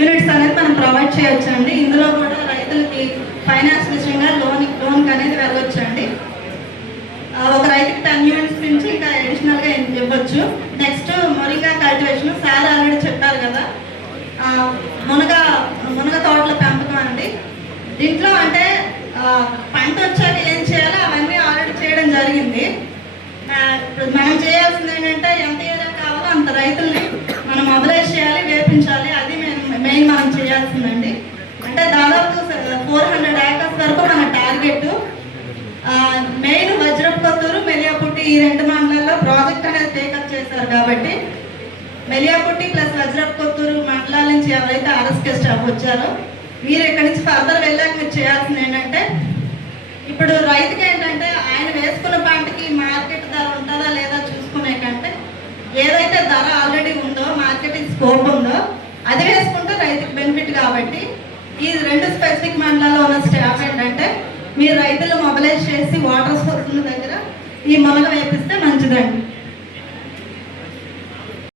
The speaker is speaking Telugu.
యూనిట్స్ అనేది మనం ప్రొవైడ్ చేయొచ్చండి. ఇందులో కూడా రైతులకి ఫైనాన్స్ విషయంగా లోన్ అనేది వెళ్ళొచ్చండి. ఒక రైతుకి 10 యూనిట్స్ నుంచి ఇంకా అడిషనల్గా ఇవ్వచ్చు. Next moringa cultivation sir already చెప్పారు కదా, మునగ తోటల పెంపకం అండి. దీంట్లో అంటే పంట వచ్చాక ఏం చేయాలో అవన్నీ ఆల్రెడీ చేయడం జరిగింది. మనం చేయాల్సింది ఏంటంటే ఎంత ఏరియా కావాలో అంత రైతుల్ని మనం మొబిలైజ్ చేయాలి, వేపించాలి. అది మెయిన్ మనం చేయాల్సిందండి. అంటే దాదాపు 400 acres వరకు మన టార్గెట్. మెయిన్ వజ్రపు కొత్తూరు, మెలియాపుట్టి ఈ 2 మండలాల్లో ప్రాజెక్ట్ అనేది టేకప్ చేశారు కాబట్టి మెలియాపుట్టి ప్లస్ వజ్రపు కొత్తూరు మండలాల నుంచి ఎవరైతే ఆర్ఎస్కే స్టాఫ్ వచ్చారో మీరు ఇక్కడి నుంచి ఫర్దర్ వెళ్ళాక మీరు చేయాల్సింది ఏంటంటే, ఇప్పుడు రైతుకి ఏంటంటే ఆయన వేసుకున్న పంటకి మార్కెట్ ధర ఉంటుందా లేదా చూసుకునే కంటే ఏదైతే ధర ఆల్రెడీ ఉందో, మార్కెటింగ్ స్కోప్ ఉందో అది వేసుకుంటే రైతుకి బెనిఫిట్. కాబట్టి ఈ 2 స్పెసిఫిక్ మండలాల్లో ఉన్న స్టాఫ్ ఏంటంటే మీరు రైతులు మొబిలైజ్ చేసి వాటర్ సోర్స్ దగ్గర ఈ మొలక వేపిస్తే మంచిదండి.